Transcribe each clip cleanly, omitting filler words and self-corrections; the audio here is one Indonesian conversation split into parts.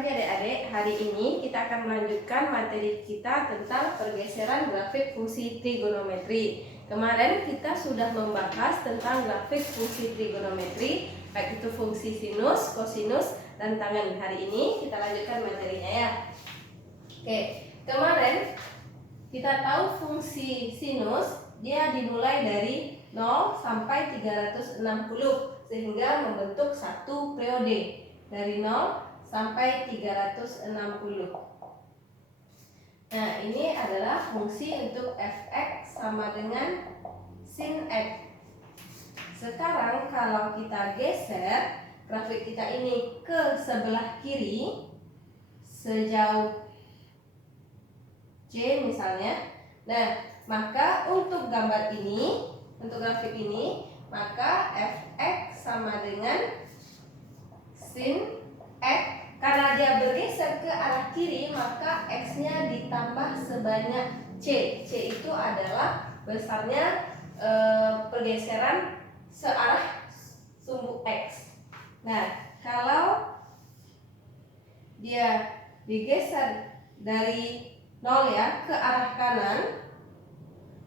pagi adik-adik, hari ini kita akan melanjutkan materi kita tentang pergeseran grafik fungsi trigonometri. Kemarin kita sudah membahas tentang grafik fungsi trigonometri, baik itu fungsi sinus, kosinus, dan tangen. Hari ini kita lanjutkan materinya ya. Oke, kemarin kita tahu fungsi sinus dia dimulai dari 0 sampai 360 sehingga membentuk satu periode dari 0 sampai 360. Nah, ini adalah fungsi untuk fx sama dengan sin x. Sekarang kalau kita geser grafik kita ini ke sebelah kiri sejauh C misalnya. Nah, maka untuk gambar ini, untuk grafik ini, maka fx sama dengan sin x. Karena dia bergeser ke arah kiri, maka x-nya ditambah sebanyak c. C itu adalah besarnya pergeseran searah sumbu x. Nah, kalau dia digeser dari 0 ya ke arah kanan,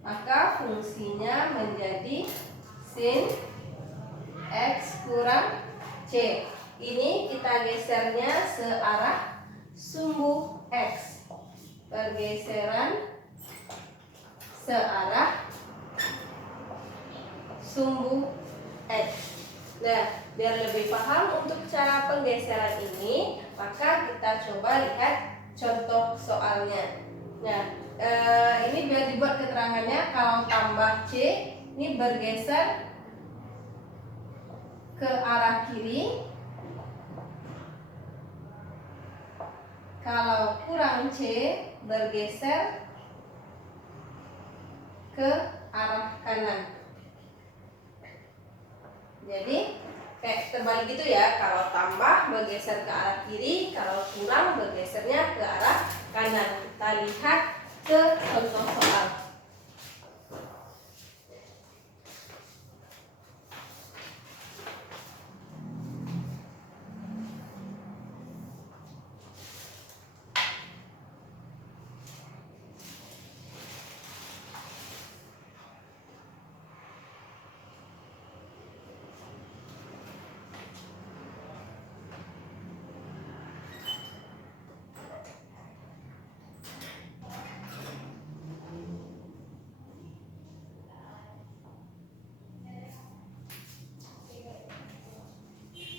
maka fungsinya menjadi sin x kurang c. Ini kita gesernya searah sumbu x. Pergeseran searah sumbu x. Nah, biar lebih paham untuk cara penggeseran ini, maka kita coba lihat contoh soalnya. Nah, ini biar dibuat keterangannya, kalau tambah c ini bergeser ke arah kiri, kalau kurang c bergeser ke arah kanan. Jadi kayak terbalik gitu ya, kalau tambah bergeser ke arah kiri, kalau kurang bergesernya ke arah kanan. Kita lihat ke contoh soal.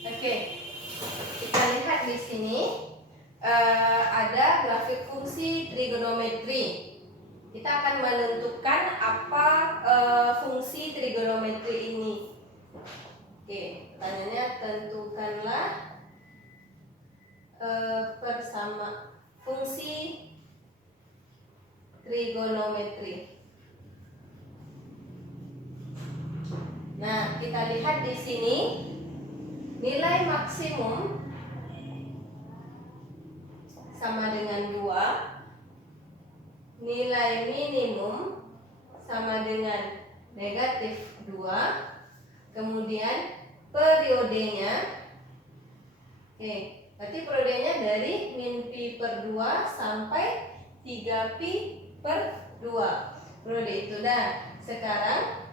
Oke, kita lihat di sini ada grafik fungsi trigonometri. Kita akan menentukan apa fungsi trigonometri ini. Oke, pertanyaannya tentukanlah persama fungsi trigonometri. Nah, kita lihat di sini. Nilai maksimum sama dengan 2. Nilai minimum sama dengan negatif 2. Kemudian periodenya. Oke, berarti periodenya dari min pi per 2 sampai 3 pi per 2. Periode itu. Nah, sekarang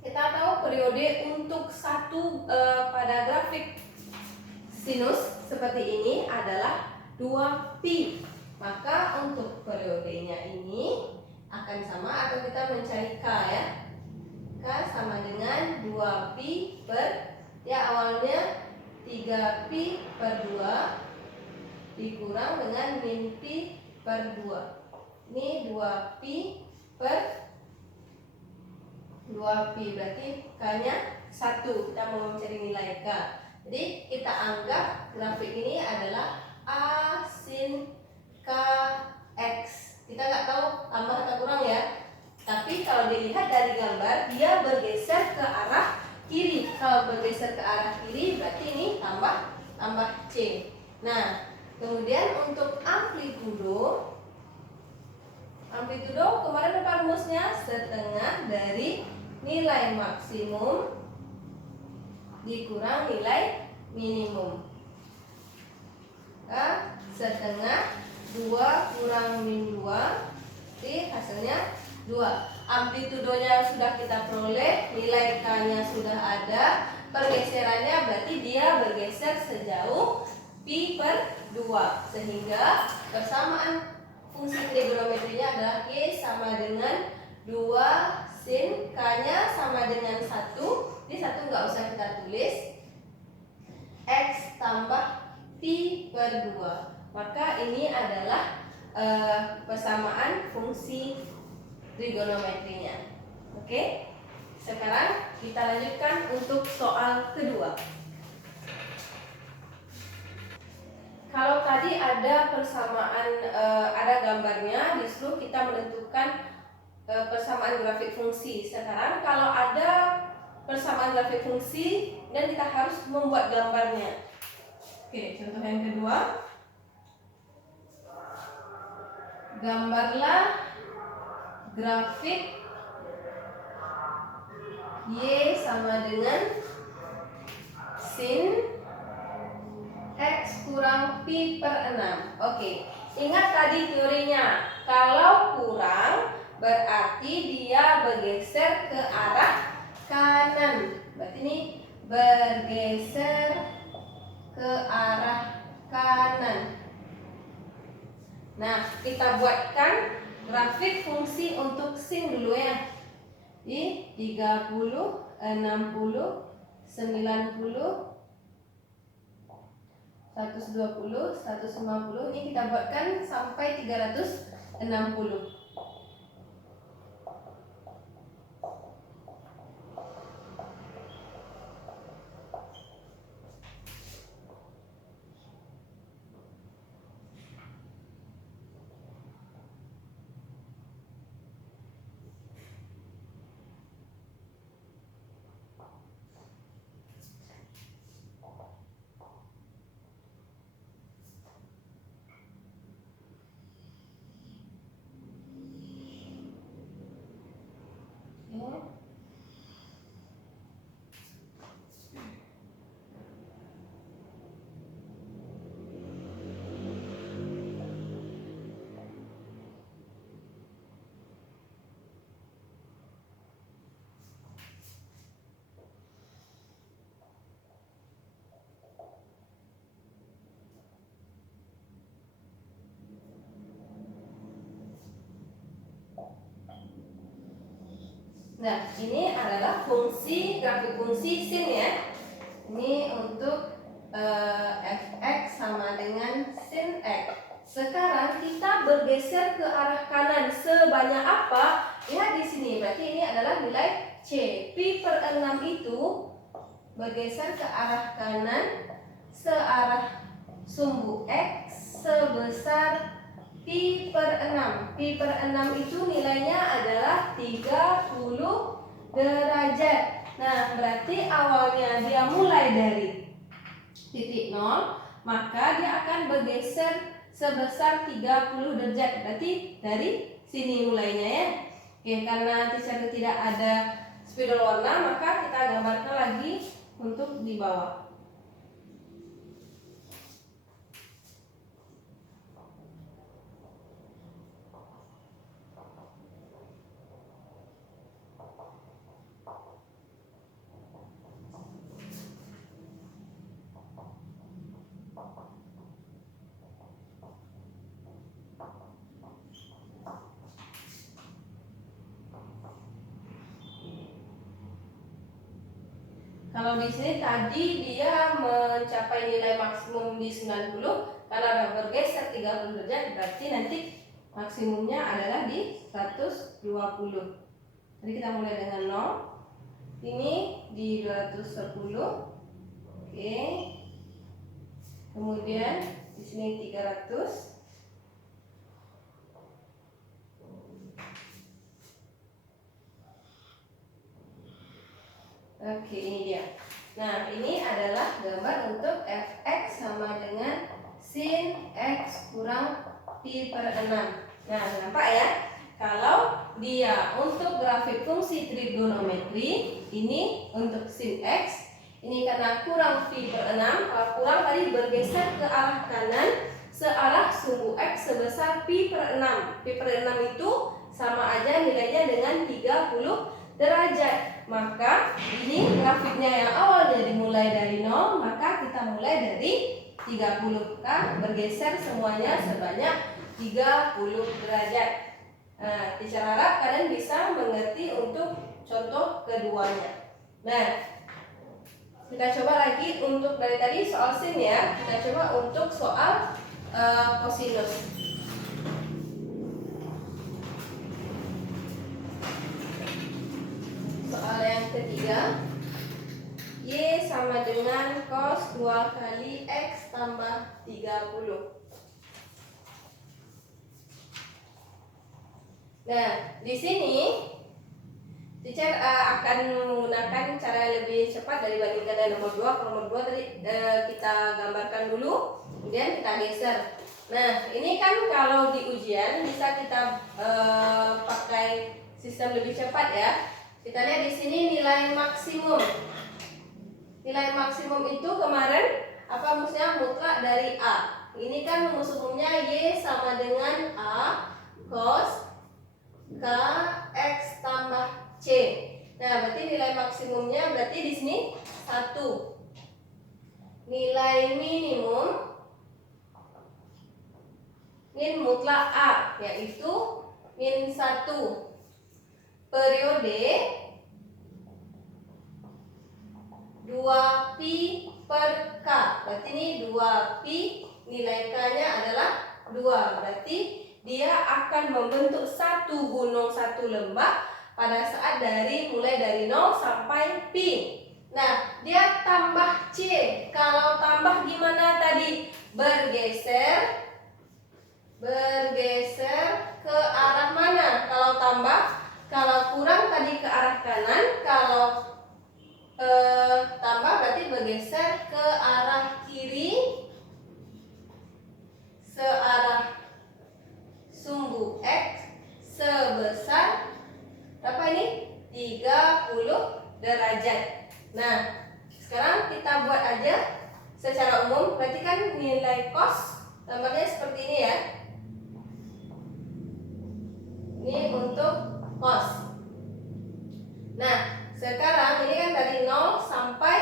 kita tahu periode untuk satu pada grafik sinus seperti ini adalah 2 pi. Maka untuk periodenya ini akan sama, atau kita mencari K ya. K sama dengan 2 pi per, ya awalnya 3 pi per 2 dikurang dengan min pi per 2. Ini 2 pi per 2 pi, berarti K-nya 1. Kita mau mencari nilai K. Jadi kita anggap grafik ini adalah A sin K X. Kita nggak tahu tambah atau kurang ya. Tapi kalau dilihat dari gambar, dia bergeser ke arah kiri. Kalau bergeser ke arah kiri, berarti ini tambah C. Nah, kemudian untuk amplitudo kemarin apa rumusnya? Setengah dari nilai maksimum dikurang nilai minimum. setengah 2 kurang min 2, jadi hasilnya 2. Amplitudonya sudah kita peroleh, nilai K-nya sudah ada, pergeserannya berarti dia bergeser sejauh pi per 2, sehingga persamaan fungsi trigonometrinya adalah Y sama dengan 2 sin, K-nya sama dengan 1, ini 1 nggak usah kita tulis, X tambah pi per 2. Maka ini adalah persamaan fungsi trigonometrinya. Oke, sekarang kita lanjutkan untuk soal kedua. Kalau tadi ada persamaan, ada gambarnya, disuruh kita menentukan persamaan grafik fungsi. Sekarang kalau ada persamaan grafik fungsi dan kita harus membuat gambarnya. Oke, contoh yang kedua. Gambarlah grafik Y sama dengan sin X kurang pi per 6. Oke, ingat tadi teorinya. Kalau kurang berarti dia bergeser ke arah kanan. Berarti ini bergeser ke arah kanan. Nah, kita buatkan grafik fungsi untuk sin dulu ya. Di 30, 60, 90, 120, 150, ini kita buatkan sampai 360. Nah, ini adalah grafik fungsi sin ya. Ini untuk fx sama dengan sin x. Sekarang kita bergeser ke arah kanan sebanyak apa? Lihat di sini. Berarti ini adalah nilai C. Pi per 6 itu bergeser ke arah kanan searah sumbu x sebesar pi per 6. Pi per 6 itu nilainya adalah 30 derajat. Nah, berarti awalnya dia mulai dari titik 0, maka dia akan bergeser sebesar 30 derajat. Berarti dari sini mulainya ya. Oke, karena teacher tidak ada spidol warna, maka kita gambarkan lagi untuk di bawah. Kalau di sini tadi dia mencapai nilai maksimum di 90, karena udah bergeser 30 derajat, berarti nanti maksimumnya adalah di 120. Jadi kita mulai dengan 0. Ini di 210. Oke. Kemudian di sini 300. Oke, ini dia. Nah, ini adalah gambar untuk fx sama dengan sin x kurang pi per 6. Nah, nampak ya? Kalau dia untuk grafik fungsi trigonometri, ini untuk sin x, ini karena kurang pi per 6, kalau kurang tadi bergeser ke arah kanan searah sumbu X sebesar pi per 6. Pi per 6 itu sama aja nilainya dengan 30 derajat. Maka ini grafiknya yang awalnya dimulai dari 0, maka kita mulai dari 30. Maka bergeser semuanya sebanyak 30 derajat. Nah, teacher harap kalian bisa mengerti untuk contoh keduanya. Nah, kita coba lagi untuk dari tadi soal sin ya. Kita coba untuk soal kosinus. Soal yang ketiga, Y sama dengan cos 2 kali X tambah 30. Nah, di sini teacher akan menggunakan cara yang lebih cepat dibandingkan dengan nomor 2. Kalau nomor 2 tadi kita gambarkan dulu, kemudian kita geser. Nah, ini kan kalau di ujian bisa kita pakai sistem lebih cepat ya. Kita lihat di sini nilai maksimum. Nilai maksimum itu kemarin apa maksudnya mutlak dari A. Ini kan rumus umumnya Y sama dengan A cos K X tambah C. Nah, berarti nilai maksimumnya berarti di sini 1. Nilai minimum min mutlak A yaitu min 1. Periode 2pi per K. Berarti ini 2pi nilai K-nya adalah 2. Berarti dia akan membentuk 1 gunung 1 lembah pada saat mulai dari 0 sampai pi. Nah, dia tambah C. Kalau tambah gimana tadi? Bergeser ke arah mana? Kalau tambah, kalau kurang tadi ke arah kanan, kalau tambah berarti bergeser ke arah kiri searah sumbu X sebesar berapa ini? 30 derajat. Nah, sekarang kita buat aja secara umum. Berarti kan nilai cos tambahnya seperti ini ya. Ini untuk cos. Nah, sekarang ini kan dari 0 sampai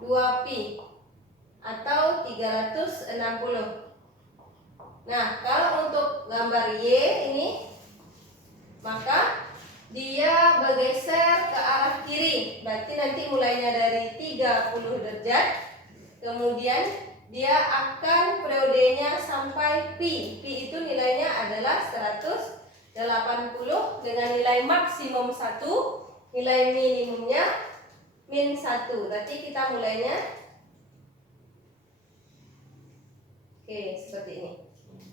2pi atau 360. Nah, kalau untuk gambar Y ini, maka dia bergeser ke arah kiri. Berarti nanti mulainya dari 30 derajat. Kemudian dia akan periodenya sampai pi. Pi itu nilainya adalah 180 dengan nilai maksimum 1, nilai minimumnya min 1. Berarti kita mulainya seperti ini.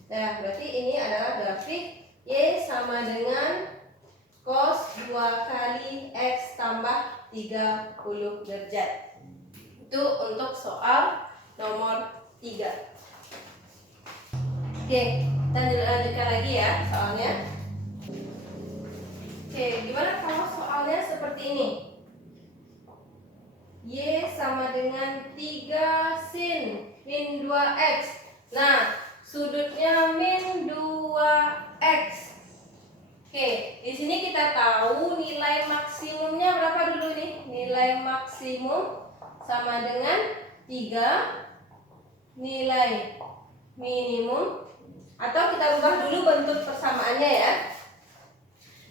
Nah, berarti ini adalah grafik Y sama dengan cos 2 kali X tambah 30 derajat. Itu untuk soal nomor 3. Oke, kita lanjutkan lagi ya soalnya. Oke, gimana kalau soalnya seperti ini? Y sama dengan 3 sin min 2X. Nah, sudutnya min 2X. Oke, di sini kita tahu nilai maksimumnya berapa dulu nih? Nilai maksimum sama dengan 3 nilai minimum, atau kita ubah dulu bentuk persamaannya ya.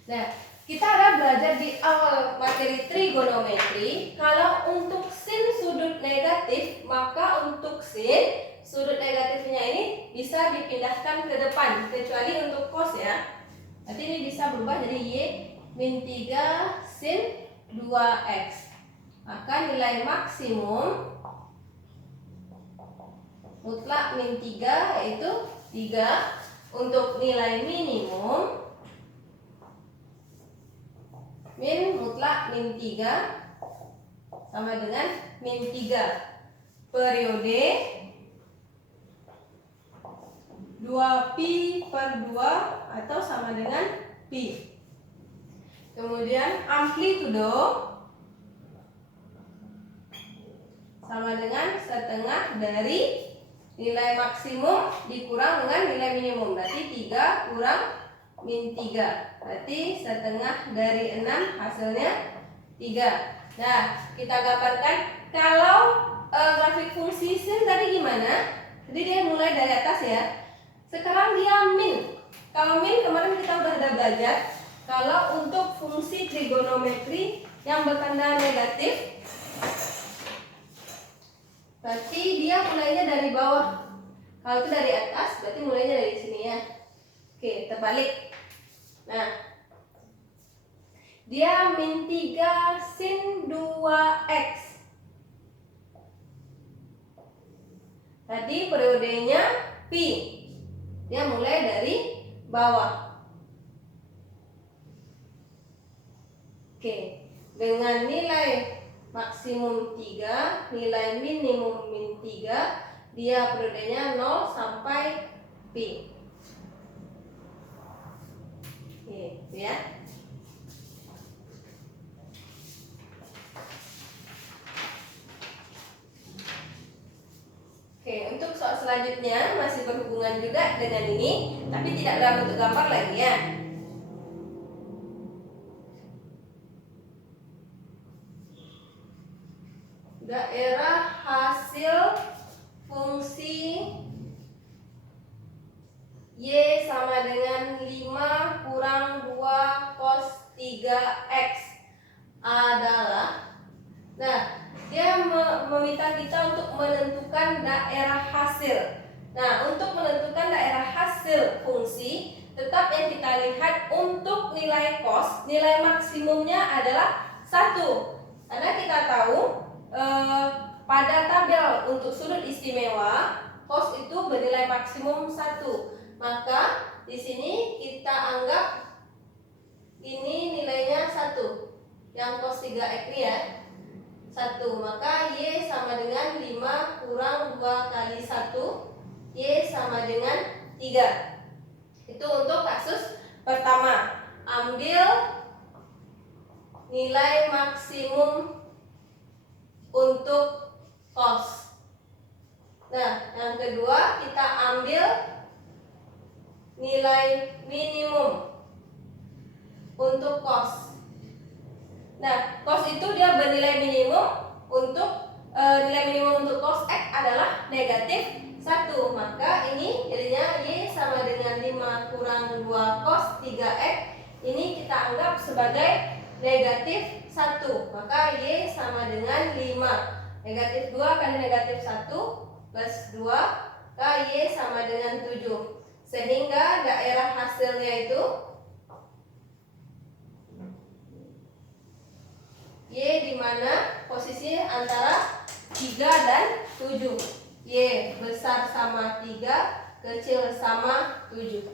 Nah, kita ada belajar di awal materi trigonometri, kalau untuk sin sudut negatif, maka untuk sin sudut negatifnya ini bisa dipindahkan ke depan, kecuali untuk cos ya. Nanti ini bisa berubah jadi Y min 3 sin 2X. Maka nilai maksimum mutlak min 3 yaitu 3. Untuk nilai minimum min mutlak min 3 sama dengan min 3. Periode 2pi per 2 atau sama dengan pi. Kemudian amplitudo sama dengan setengah dari Nilai maksimum dikurang dengan nilai minimum. Berarti 3 kurang min 3. Berarti setengah dari 6 hasilnya 3. Nah, kita gambarkan kalau grafik fungsi sin tadi gimana? Jadi dia mulai dari atas ya. Sekarang dia min. Kalau min kemarin kita udah ada belajar. Kalau untuk fungsi trigonometri yang bertanda negatif, berarti dia mulainya dari bawah. Kalau itu dari atas, berarti mulainya dari sini ya. Oke, terbalik. Nah, dia min 3 sin 2x. Tadi periodenya pi. Dia mulai dari bawah. Oke, dengan nilai maksimum 3, nilai minimum min 3, dia periodenya 0 sampai pi. Oke, ya. Oke, untuk soal selanjutnya masih berhubungan juga dengan ini, tapi tidak dalam bentuk gambar lagi ya. Daerah hasil fungsi Y sama dengan 5 kurang 2 cos 3x adalah, nah, dia meminta kita untuk menentukan daerah hasil. Nah, untuk menentukan daerah hasil fungsi, tetap yang kita lihat untuk nilai cos, nilai maksimumnya adalah 1. Karena kita tahu pada tabel untuk sudut istimewa, cos itu bernilai maksimum 1. Maka di sini kita anggap ini nilainya 1. Yang cos 3x ini ya. 1. Maka Y sama dengan 5 kurang 2 kali 1. Y sama dengan 3. Itu untuk kasus pertama. Ambil nilai maksimum untuk cos. Nah, yang kedua kita ambil nilai minimum untuk cos. Nah, cos itu dia bernilai minimum untuk nilai minimum untuk cos x adalah negatif 1. Maka ini jadinya Y sama dengan 5 kurang 2 cos 3x. Ini kita anggap sebagai negatif 1. Maka Y sama dengan 5. Negatif 2 kali negatif 1 plus 2. Maka Y sama dengan 7. Sehingga daerah hasilnya itu Y di mana posisinya antara 3 dan 7. Y besar sama 3, kecil sama 7.